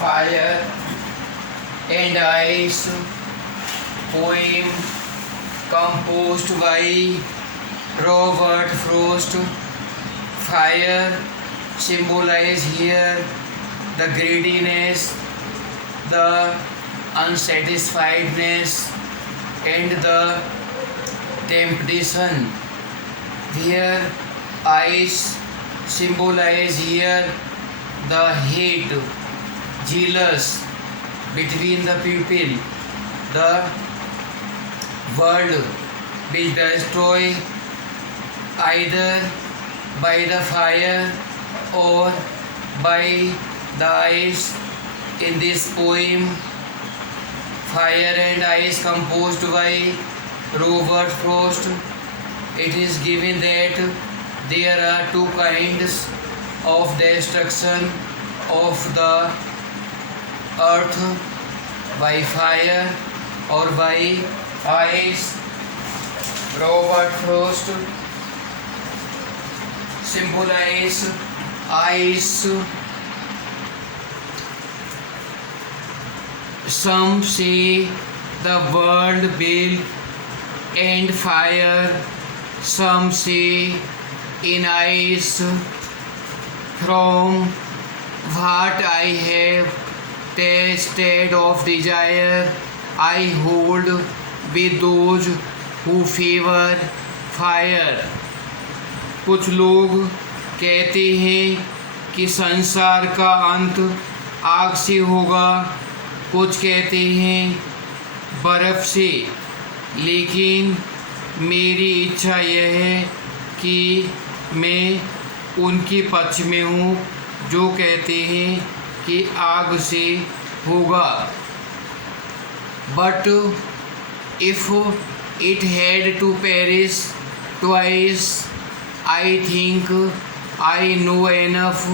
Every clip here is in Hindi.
Fire and Ice, poem composed by Robert Frost. Fire symbolize here the greediness, the unsatisfiedness, and the temptation, where ice symbolize here the hate, jealous between the people. The world will destroy either by the fire or by the ice. In this poem, Fire and Ice, composed by Robert Frost, it is given that there are two kinds of destruction of the earth, by fire or by ice. Robert Frost symbolize ice. Some say the world will end fire, some say in ice. From what I have tasted of desire, I hold with those who favor fire. कुछ लोग कहते हैं कि संसार का अंत आग से होगा, कुछ कहते हैं बर्फ़ से, लेकिन मेरी इच्छा यह है कि मैं उनके पक्ष में हूँ जो कहते हैं कि आग से होगा. But if it had to perish twice, I think I know enough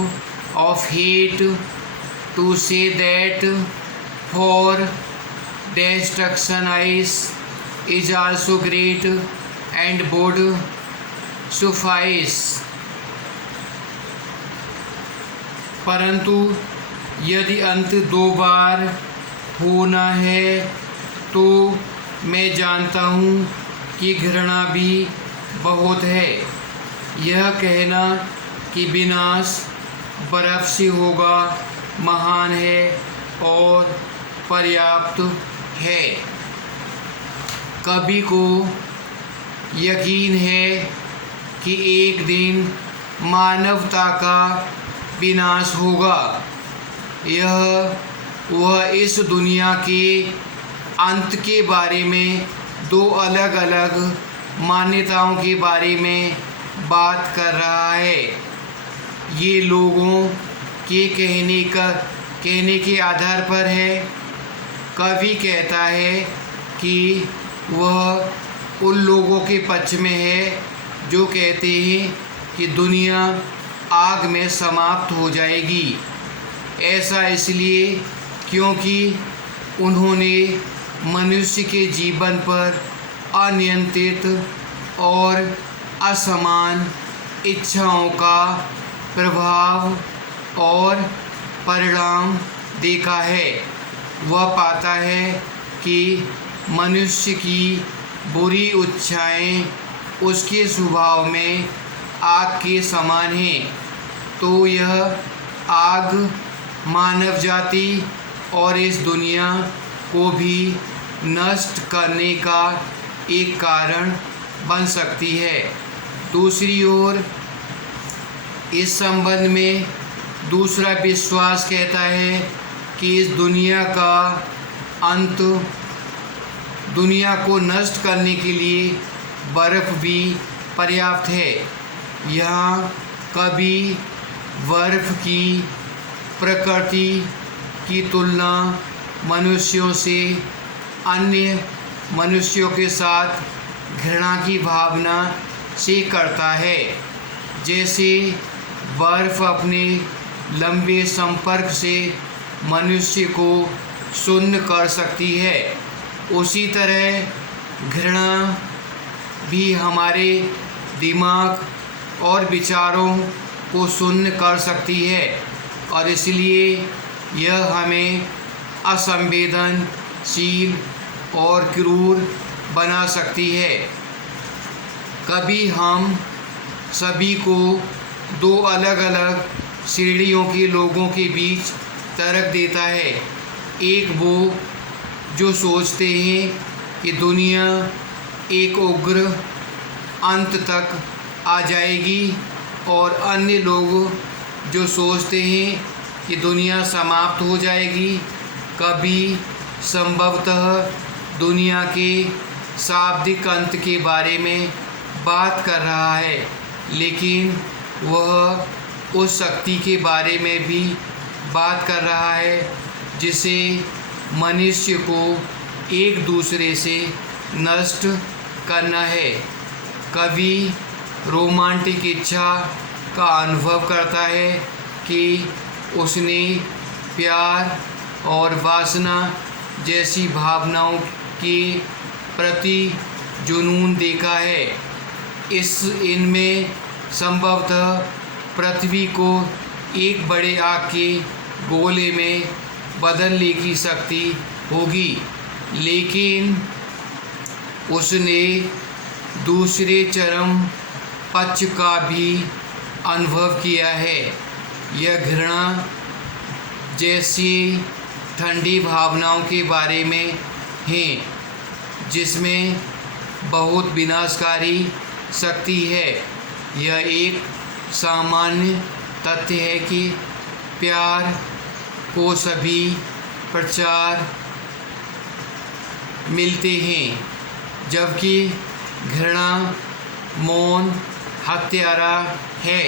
of hate to say that for destruction ice is also great and would suffice. परंतु यदि अंत दो बार होना है तो मैं जानता हूँ कि घृणा भी बहुत है. यह कहना कि विनाश बर्फ़ से होगा महान है और पर्याप्त है. कवि को यकीन है कि एक दिन मानवता का विनाश होगा. वह इस दुनिया के अंत के बारे में दो अलग अलग मान्यताओं के बारे में बात कर रहा है. ये लोगों के कहने के आधार पर है. कवि कहता है कि वह उन लोगों के पक्ष में है जो कहते हैं कि दुनिया आग में समाप्त हो जाएगी. ऐसा इसलिए क्योंकि उन्होंने मनुष्य के जीवन पर अनियंत्रित और असमान इच्छाओं का प्रभाव और परिणाम देखा है. वह पाता है कि मनुष्य की बुरी इच्छाएं उसके स्वभाव में आग के समान हैं. तो यह आग मानव जाति और इस दुनिया को भी नष्ट करने का एक कारण बन सकती है. दूसरी ओर इस संबंध में दूसरा विश्वास कहता है कि इस दुनिया का अंत, दुनिया को नष्ट करने के लिए बर्फ़ भी पर्याप्त है. यहाँ कभी बर्फ़ की प्रकृति की तुलना मनुष्यों से अन्य मनुष्यों के साथ घृणा की भावना से करता है. जैसे बर्फ़ अपने लंबे संपर्क से मनुष्य को शून्य कर सकती है, उसी तरह घृणा भी हमारे दिमाग और विचारों को शून्य कर सकती है. और इसलिए यह हमें असंवेदनशील और क्रूर बना सकती है। कभी हम सभी को दो अलग अलग श्रेणियों के लोगों के बीच तर्क देता है। एक वो जो सोचते हैं कि दुनिया एक उग्र अंत तक आ जाएगी, और अन्य लोग जो सोचते हैं कि दुनिया समाप्त हो जाएगी। कभी संभवतः दुनिया के शाब्दिक अंत के बारे में बात कर रहा है, लेकिन वह उस शक्ति के बारे में भी बात कर रहा है जिसे मनुष्य को एक दूसरे से नष्ट करना है। कवि रोमांटिक इच्छा का अनुभव करता है कि उसने प्यार और वासना जैसी भावनाओं के प्रति जुनून देखा है। इनमें संभवतः पृथ्वी को एक बड़े आग के गोले में बदलने की शक्ति होगी, लेकिन उसने दूसरे चरम पक्ष का भी अनुभव किया है। यह घृणा जैसी ठंडी भावनाओं के बारे में है, जिसमें बहुत विनाशकारी शक्ति है। यह एक सामान्य तथ्य है कि प्यार को सभी प्रचार मिलते हैं, जबकि घृणा मौन हत्यारा है।